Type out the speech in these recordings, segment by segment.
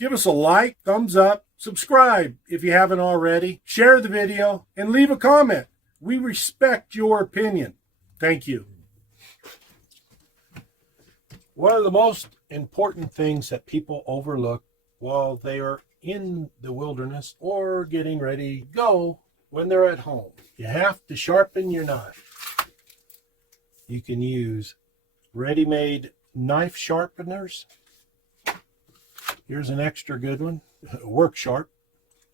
Give us a like, thumbs up, subscribe if you haven't already, share the video, and leave a comment. We respect your opinion. Thank you. One of the most important things that people overlook while they are in the wilderness or getting ready to go when they're at home, you have to sharpen your knife. You can use ready-made knife sharpeners. Here's an extra good one, Work Sharp.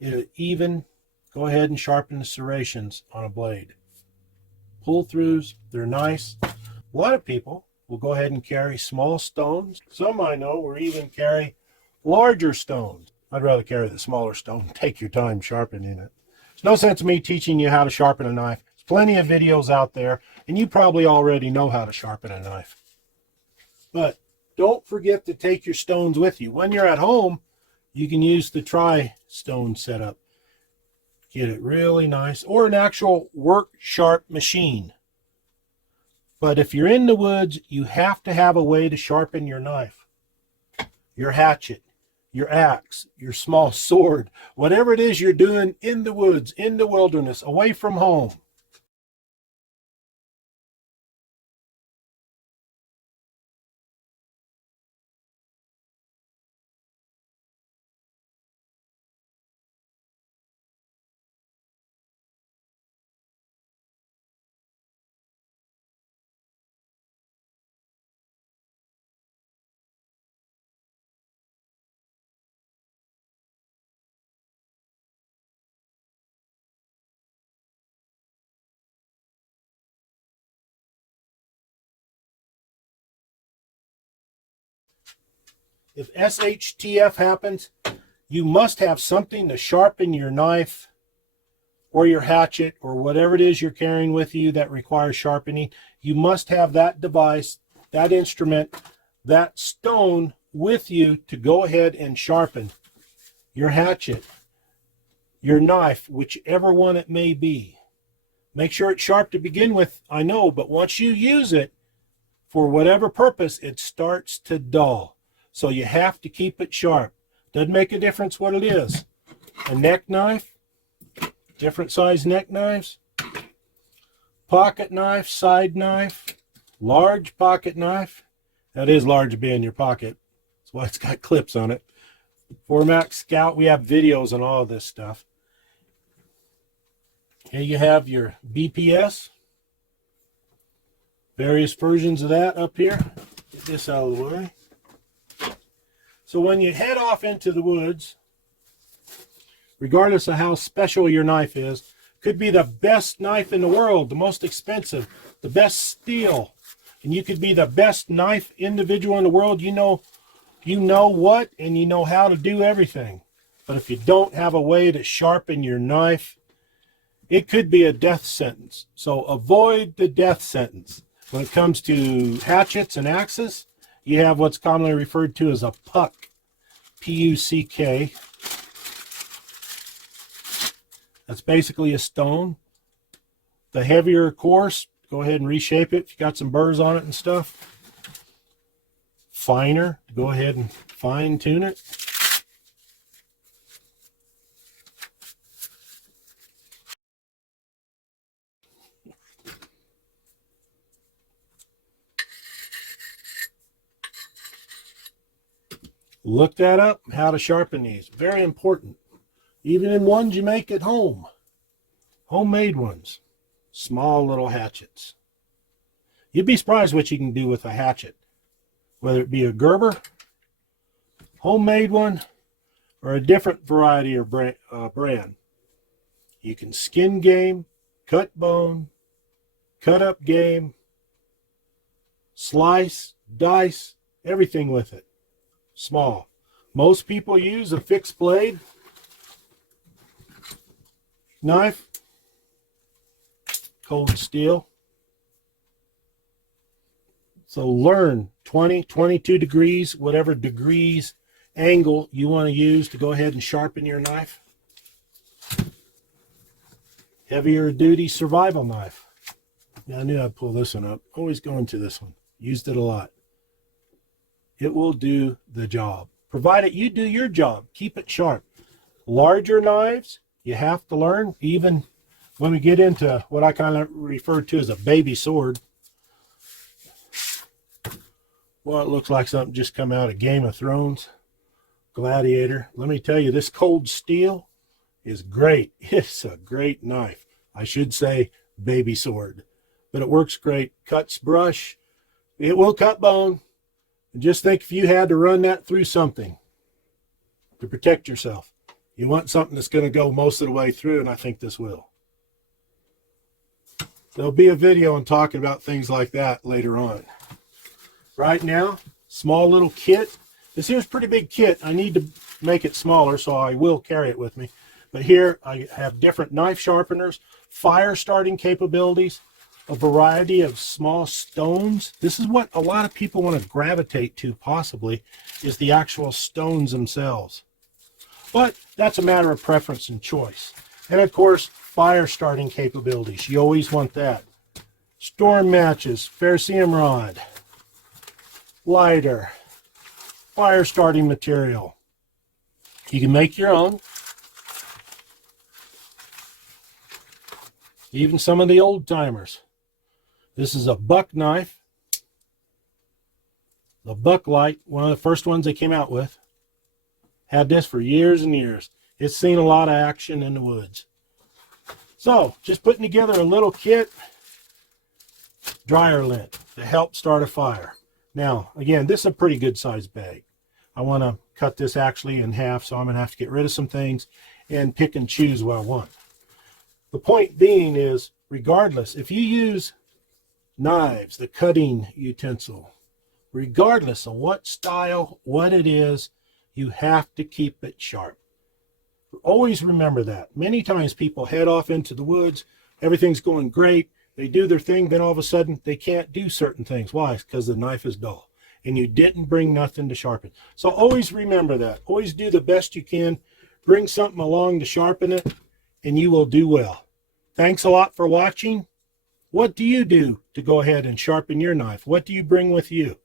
It'll even go ahead and sharpen the serrations on a blade. Pull-throughs, they're nice. A lot of people will go ahead and carry small stones. Some I know will even carry larger stones. I'd rather carry the smaller stone. Take your time sharpening it. There's no sense of me teaching you how to sharpen a knife. There's plenty of videos out there, and you probably already know how to sharpen a knife. But don't forget to take your stones with you. When you're at home, you can use the tri-stone setup. Get it really nice. Or an actual Work Sharp machine. But if you're in the woods, you have to have a way to sharpen your knife. Your hatchet, your axe, your small sword. Whatever it is you're doing in the woods, in the wilderness, away from home. If SHTF happens, you must have something to sharpen your knife or your hatchet or whatever it is you're carrying with you that requires sharpening. You must have that device, that instrument, that stone with you to go ahead and sharpen your hatchet, your knife, whichever one it may be. Make sure it's sharp to begin with, I know, but once you use it for whatever purpose, it starts to dull. So you have to keep it sharp. Doesn't make a difference what it is. A neck knife, different size neck knives, pocket knife, side knife, large pocket knife. That is large to be in your pocket. That's why it's got clips on it. Formax Scout, we have videos on all of this stuff. Here you have your BPS. Various versions of that up here. Get this out of the way. So when you head off into the woods, regardless of how special your knife is, could be the best knife in the world, the most expensive, the best steel, and you could be the best knife individual in the world. You know what, and you know how to do everything. But if you don't have a way to sharpen your knife, it could be a death sentence. So avoid the death sentence. When it comes to hatchets and axes, you have what's commonly referred to as a puck, P-U-C-K. That's basically a stone. The heavier course, go ahead and reshape it if you got some burrs on it and stuff. Finer, go ahead and fine tune it. Look that up, how to sharpen these. Very important. Even in ones you make at home. Homemade ones. Small little hatchets. You'd be surprised what you can do with a hatchet. Whether it be a Gerber, homemade one, or a different variety or brand. You can skin game, cut bone, cut up game, slice, dice, everything with it. Small. Most people use a fixed blade knife, cold steel. So learn 20, 22 degrees, whatever degrees angle you want to use to go ahead and sharpen your knife. Heavier duty survival knife. Yeah, I knew I'd pull this one up. Always going to this one. Used it a lot. It will do the job. provided you do your job. Keep it sharp. Larger knives, you have to learn, even when we get into what I kind of refer to as a baby sword. Well, it looks like something just come out of Game of Thrones. Gladiator. Let me tell you, this cold steel is great. It's a great knife. I should say baby sword. But it works great. Cuts brush. It will cut bone. And just think if you had to run that through something to protect yourself. You want something that's going to go most of the way through, and I think this will. There'll be a video on talking about things like that later on. Right now, small little kit. This here's a pretty big kit. I need to make it smaller, so I will carry it with me. But here I have different knife sharpeners, fire starting capabilities, a variety of small stones. This is what a lot of people want to gravitate to, possibly, is the actual stones themselves. But that's a matter of preference and choice. And of course, fire starting capabilities. You always want that. Storm matches, ferrocerium rod, lighter, fire starting material. You can make your own. Even some of the old timers. This is a buck knife. The Buck Light, one of the first ones they came out with. Had this for years and years. It's seen a lot of action in the woods. So, just putting together a little kit. Dryer lint to help start a fire. Now, again, this is a pretty good sized bag. I want to cut this actually in half, so I'm going to have to get rid of some things and pick and choose what I want. The point being is, regardless, if you use knives, the cutting utensil, regardless of what style, what it is, you have to keep it sharp. Always remember that. Many times people head off into the woods, everything's going great, they do their thing, then all of a sudden they can't do certain things. Why? Because the knife is dull and you didn't bring nothing to sharpen. So always remember that. Always do the best you can. Bring something along to sharpen it and you will do well. Thanks a lot for watching. What do you do to go ahead and sharpen your knife? What do you bring with you?